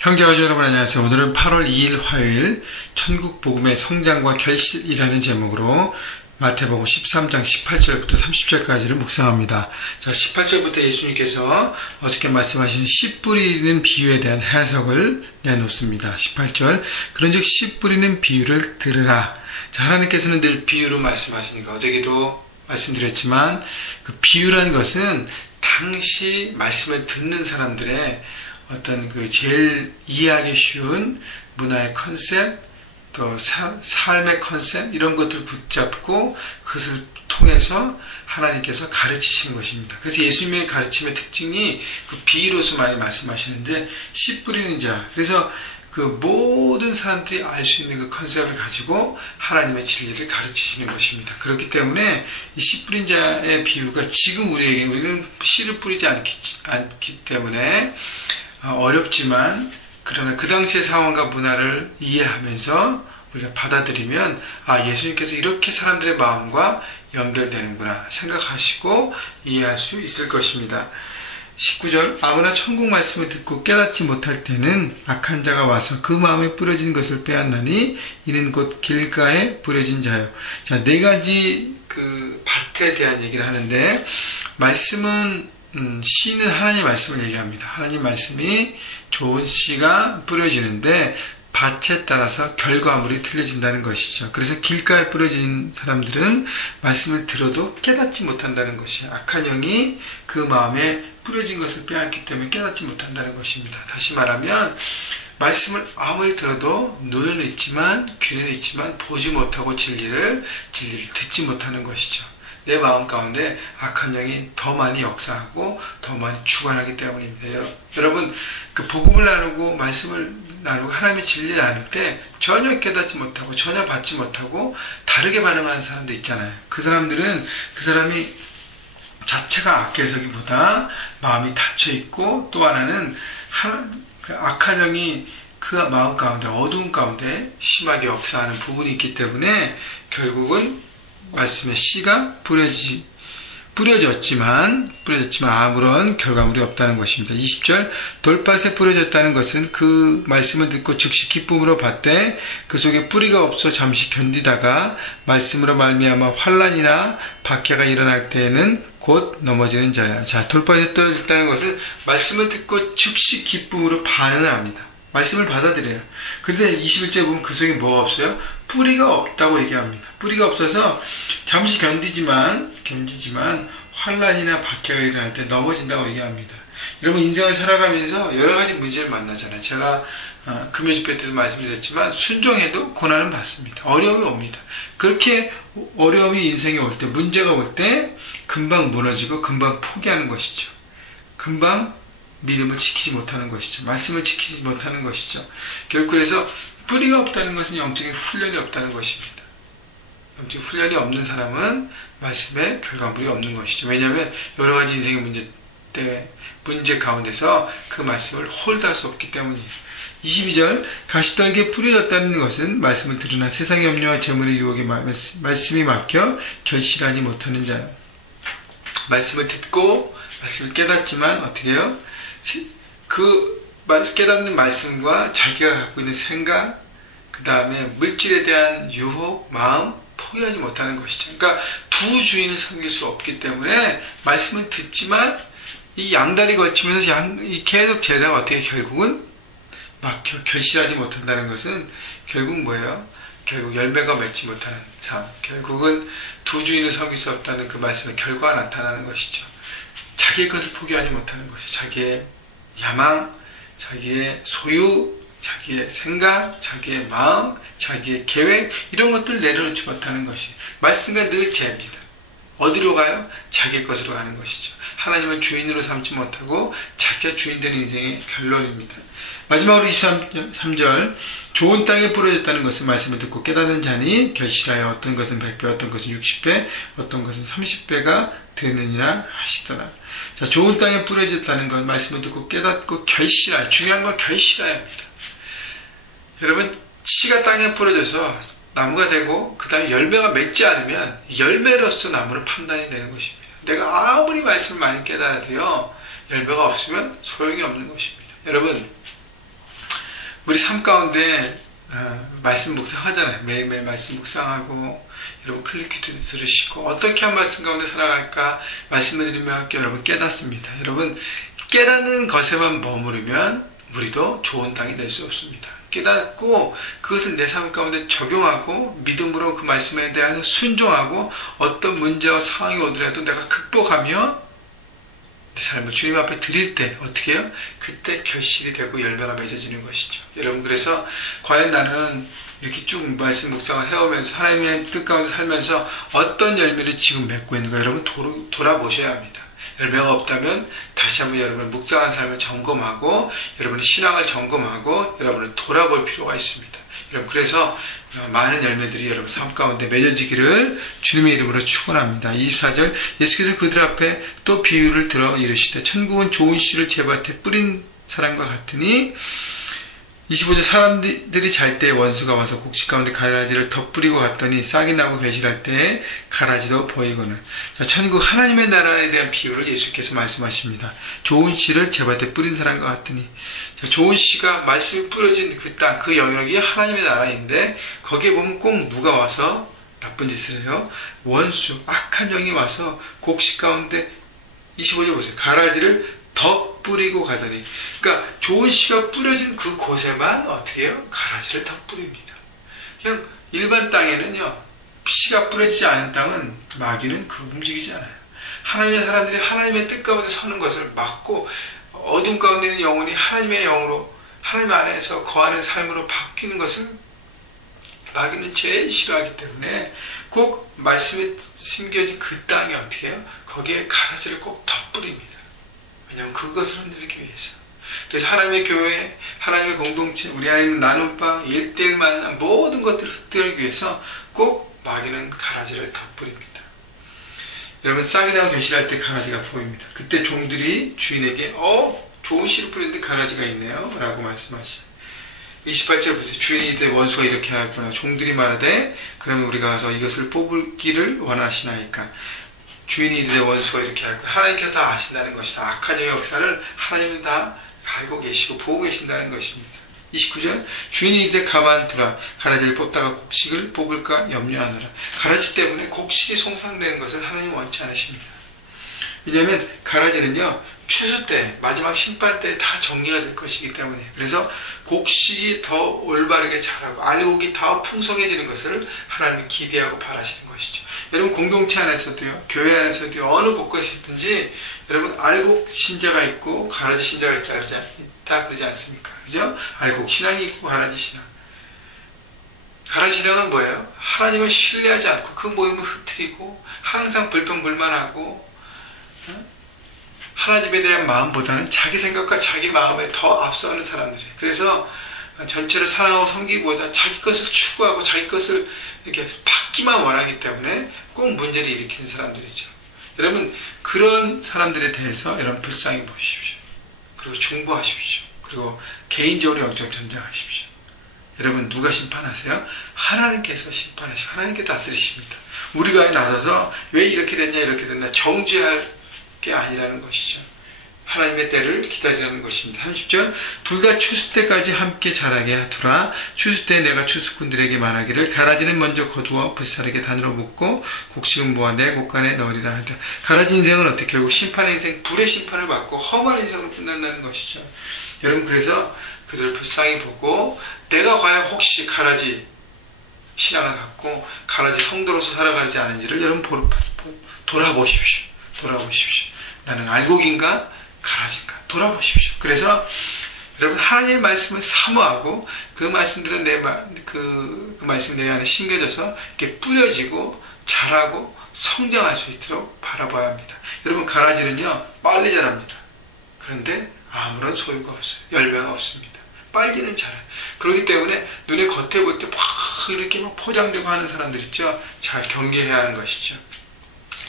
형제가족 여러분 안녕하세요. 오늘은 8월 2일 화요일 천국 복음의 성장과 결실이라는 제목으로 마태복음 13장 18절부터 30절까지를 묵상합니다. 자, 18절부터 예수님께서 어저께 말씀하신 씨 뿌리는 비유에 대한 해석을 내놓습니다. 18절, 그런즉 씨 뿌리는 비유를 들으라. 자, 하나님께서는 늘 비유로 말씀하시니까 어저께도 말씀드렸지만 그 비유라는 것은 당시 말씀을 듣는 사람들의 어떤 그 제일 이해하기 쉬운 문화의 컨셉, 또 삶의 컨셉, 이런 것들을 붙잡고 그것을 통해서 하나님께서 가르치시는 것입니다. 그래서 예수님의 가르침의 특징이 그 비유로서 많이 말씀하시는데, 씨 뿌리는 자. 그래서 그 모든 사람들이 알 수 있는 그 컨셉을 가지고 하나님의 진리를 가르치시는 것입니다. 그렇기 때문에 이 씨 뿌린 자의 비유가 지금 우리는 씨를 뿌리지 않기 때문에 어렵지만, 그러나 그 당시의 상황과 문화를 이해하면서 우리가 받아들이면 예수님께서 이렇게 사람들의 마음과 연결되는구나 생각하시고 이해할 수 있을 것입니다. 19절, 아무나 천국 말씀을 듣고 깨닫지 못할 때는 악한 자가 와서 그 마음에 뿌려진 것을 빼앗나니 이는 곧 길가에 뿌려진 자요. 자, 네 가지 그 밭에 대한 얘기를 하는데, 말씀은 씨는 하나님 말씀을 얘기합니다. 하나님 말씀이 좋은 씨가 뿌려지는데 밭에 따라서 결과물이 틀려진다는 것이죠. 그래서 길가에 뿌려진 사람들은 말씀을 들어도 깨닫지 못한다는 것이에요. 악한 영이 그 마음에 뿌려진 것을 빼앗기 때문에 깨닫지 못한다는 것입니다. 다시 말하면 말씀을 아무리 들어도 눈은 있지만 귀는 있지만 보지 못하고 진리를 듣지 못하는 것이죠. 내 마음 가운데 악한 영이 더 많이 역사하고 더 많이 주관하기 때문입니다. 여러분, 그 복음을 나누고 말씀을 나누고 하나님의 진리를 나눌 때 전혀 깨닫지 못하고 전혀 받지 못하고 다르게 반응하는 사람도 있잖아요. 그 사람이 자체가 악해서기보다 마음이 닫혀있고, 또 하나는 그 악한 영이 그 마음 가운데, 어두운 가운데 심하게 역사하는 부분이 있기 때문에 결국은 말씀의 씨가 뿌려졌지만 아무런 결과물이 없다는 것입니다. 20절, 돌밭에 뿌려졌다는 것은 그 말씀을 듣고 즉시 기쁨으로 받되 그 속에 뿌리가 없어 잠시 견디다가 말씀으로 말미암아 환난이나 박해가 일어날 때에는 곧 넘어지는 자야. 자, 돌밭에 떨어졌다는 것은 말씀을 듣고 즉시 기쁨으로 반응을 합니다. 말씀을 받아들여요. 그런데 21절에 보면 그 속에 뭐가 없어요? 뿌리가 없다고 얘기합니다. 뿌리가 없어서 잠시 견디지만 환난이나 박해가 일어날 때 넘어진다고 얘기합니다. 여러분, 인생을 살아가면서 여러 가지 문제를 만나잖아요. 제가 금요집회 때도 말씀드렸지만 순종해도 고난은 받습니다. 어려움이 옵니다. 그렇게 어려움이 인생에 올 때, 문제가 올 때 금방 무너지고 금방 포기하는 것이죠. 금방 믿음을 지키지 못하는 것이죠. 말씀을 지키지 못하는 것이죠. 결국 그래서 뿌리가 없다는 것은 영적인 훈련이 없다는 것입니다. 영적인 훈련이 없는 사람은 말씀에 결과물이 없는 것이죠. 왜냐하면 여러 가지 인생의 문제 가운데서 그 말씀을 홀드할 수 없기 때문이에요. 22절, 가시떨기에 뿌려졌다는 것은 말씀을 들으나 세상의 염려와 재물의 유혹에 말씀이 막혀 결실하지 못하는 자요. 말씀을 듣고 말씀을 깨닫지만 어떻게 해요? 그 깨닫는 말씀과 자기가 갖고 있는 생각, 그 다음에 물질에 대한 유혹, 마음, 포기하지 못하는 것이죠. 그러니까 두 주인을 섬길 수 없기 때문에 말씀을 듣지만 이 양다리 거치면서 계속 제다가 어떻게 결국은 막혀 결실하지 못한다는 것은 결국 뭐예요? 결국 열매가 맺지 못하는 삶. 결국은 두 주인을 섬길 수 없다는 그 말씀의 결과가 나타나는 것이죠. 자기의 것을 포기하지 못하는 것이, 자기의 야망, 자기의 소유, 자기의 생각, 자기의 마음, 자기의 계획, 이런 것들을 내려놓지 못하는 것이 말씀과 늘 죄입니다. 어디로 가요? 자기의 것으로 가는 것이죠. 하나님을 주인으로 삼지 못하고 자기가 주인 되는 인생의 결론입니다. 마지막으로 23절, 좋은 땅에 뿌려졌다는 것은 말씀을 듣고 깨닫는 자니 결실하여 어떤 것은 100배, 어떤 것은 60배, 어떤 것은 30배가 되느니라 하시더라. 자, 좋은 땅에 뿌려졌다는 건 말씀을 듣고 깨닫고 결실하여, 중요한 건 결실하여야 합니다. 여러분, 씨가 땅에 뿌려져서 나무가 되고 그 다음에 열매가 맺지 않으면 열매로서 나무를 판단이 되는 것입니다. 내가 아무리 말씀을 많이 깨달아도요, 열매가 없으면 소용이 없는 것입니다. 여러분, 우리 삶 가운데 말씀 묵상하잖아요. 매일매일 말씀 묵상하고 여러분 클릭키트도 들으시고 어떻게 한 말씀 가운데 살아갈까 말씀을 드리며 여러분 깨닫습니다. 여러분 깨닫는 것에만 머무르면 우리도 좋은 땅이 될 수 없습니다. 깨닫고 그것을 내 삶 가운데 적용하고 믿음으로 그 말씀에 대해서 순종하고 어떤 문제와 상황이 오더라도 내가 극복하며 내 삶을 주님 앞에 드릴 때 어떻게 해요? 그때 결실이 되고 열매가 맺어지는 것이죠. 여러분 그래서 과연 나는 이렇게 쭉 말씀 묵상을 해오면서 하나님의 뜻 가운데 살면서 어떤 열매를 지금 맺고 있는가 여러분 돌아보셔야 합니다. 열매가 없다면 다시 한번 여러분 묵상한 삶을 점검하고 여러분의 신앙을 점검하고 여러분을 돌아볼 필요가 있습니다. 여러분 그래서 많은 열매들이 여러분 삶 가운데 맺어지기를 주님의 이름으로 축원합니다. 24절 예수께서 그들 앞에 또 비유를 들어 이르시되 천국은 좋은 씨를 제밭에 뿌린 사람과 같으니 25절 사람들이 잘 때 원수가 와서 곡식 가운데 가라지를 덧뿌리고 갔더니 싹이 나고 결실할 때에 가라지도 보이거늘. 자, 천국 하나님의 나라에 대한 비유를 예수께서 말씀하십니다. 좋은 씨를 제밭에 뿌린 사람과 같으니 자, 좋은 씨가 말씀이 뿌려진 그 땅, 그 영역이 하나님의 나라인데 거기에 보면 꼭 누가 와서 나쁜 짓을 해요? 원수, 악한 영이 와서 곡식 가운데 25절 보세요. 가라지를 덧뿌리고 가더니 그러니까 좋은 씨가 뿌려진 그 곳에만 어떻게 해요? 가라지를 덧뿌립니다. 그냥 일반 땅에는요 씨가 뿌려지지 않은 땅은 마귀는 움직이지 않아요. 하나님의 사람들이 하나님의 뜻 가운데 서는 것을 막고 어둠 가운데 있는 영혼이 하나님의 영으로 하나님 안에서 거하는 삶으로 바뀌는 것을 마귀는 제일 싫어하기 때문에 꼭 말씀에 심겨진 그 땅이 어떻게 해요? 거기에 가라지를 꼭 덧뿌립니다. 왜냐하면 그것을 흔들기 위해서. 그래서 하나님의 교회, 하나님의 공동체, 우리 안에 있는 나눔방, 1대1 만남 모든 것들을 흔들기 위해서 꼭 마귀는 가라지를 덧뿌립니다. 여러분 싹이 나고 결실할 때 가라지가 보입니다. 그때 종들이 주인에게 좋은 씨를 뿌리는데 가라지가 있네요 라고 말씀하시죠. 28절 보세요. 주인이 이제 원수가 이렇게 하였구나. 종들이 말하되 그러면 우리가 가서 이것을 뽑기를 원하시나이까. 주인이 이르되 원수가 이렇게 하고 하나님께서 다 아신다는 것이다. 악한 영의 역사를 하나님은 다 알고 계시고 보고 계신다는 것입니다. 29절 주인이 이르되 가만두라. 가라지를 뽑다가 곡식을 뽑을까 염려하노라. 가라지 때문에 곡식이 손상되는 것을 하나님 원치 않으십니다. 왜냐하면 가라지는요 추수 때 마지막 심판 때 다 정리가 될 것이기 때문에 그래서 곡식이 더 올바르게 자라고 알곡이 더 풍성해지는 것을 하나님이 기대하고 바라시는 것이죠. 여러분 공동체 안에서도요 교회 안에서도요 어느 곳곳이든지 여러분 알곡 신자가 있고 가라지 신자가 있다 그러지 않습니까? 그죠? 알곡 신앙이 있고 가라지 신앙. 가라지 신앙은 뭐예요? 하나님을 신뢰하지 않고 그 모임을 흐트리고 항상 불평불만하고 하나님에 대한 마음보다는 자기 생각과 자기 마음에 더 앞서는 사람들이에요. 그래서 전체를 사랑하고 섬기기보다 자기 것을 추구하고 자기 것을 이렇게 받기만 원하기 때문에 꼭 문제를 일으키는 사람들이죠. 여러분 그런 사람들에 대해서 여러분 불쌍히 보십시오. 그리고 중보하십시오. 그리고 개인적으로 영적 전쟁하십시오. 여러분 누가 심판하세요? 하나님께서 심판하시고 하나님께 다스리십니다. 우리가 나서서 왜 이렇게 됐냐 정죄할 게 아니라는 것이죠. 하나님의 때를 기다리라는 것입니다. 30절 둘 다 추수 때까지 함께 자라게 두라. 추수 때 내가 추수꾼들에게 말하기를 가라지는 먼저 거두어 불사르게 단으로 묶고 곡식은 모아 내 곳간에 넣으리라 하리라. 가라지 인생은 어떻게 결국 심판의 인생 불의 심판을 받고 험한 인생으로 끝난다는 것이죠. 여러분 그래서 그들을 불쌍히 보고 내가 과연 혹시 가라지 신앙을 갖고 가라지 성도로서 살아가지 않은지를 여러분 돌아보십시오. 나는 알곡인가 가라지인가 돌아보십시오. 그래서 여러분 하나님의 말씀을 사모하고 그 말씀들은 그 말씀 내 안에 심겨져서 이렇게 뿌려지고 자라고 성장할 수 있도록 바라봐야 합니다. 여러분 가라지는요 빨리 자랍니다. 그런데 아무런 소유가 없어요. 열매가 없습니다. 빨리는 자라요. 그렇기 때문에 눈에 겉에 볼 때 막 이렇게 막 포장되고 하는 사람들 있죠. 잘 경계해야 하는 것이죠.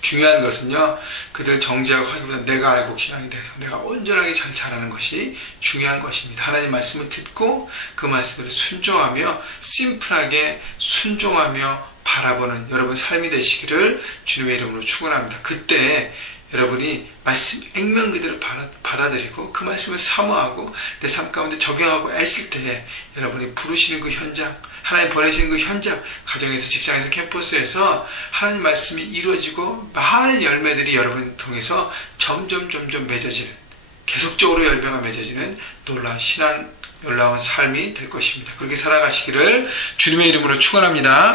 중요한 것은요 그들 정죄하고 하기보다 내가 알곡 신앙이 돼서 내가 온전하게 잘 자라는 것이 중요한 것입니다. 하나님 말씀을 듣고 그 말씀을 순종하며 심플하게 순종하며 바라보는 여러분 삶이 되시기를 주님의 이름으로 축원합니다. 그때 여러분이 말씀 액면 그대로 받아들이고 그 말씀을 사모하고 내 삶 가운데 적용하고 애쓸 때에 여러분이 부르시는 그 현장, 하나님 보내시는 그 현장, 가정에서, 직장에서, 캠퍼스에서 하나님 말씀이 이루어지고 많은 열매들이 여러분 통해서 점점 맺어지는, 계속적으로 열매가 맺어지는 놀라운 신앙, 놀라운 삶이 될 것입니다. 그렇게 살아가시기를 주님의 이름으로 축원합니다.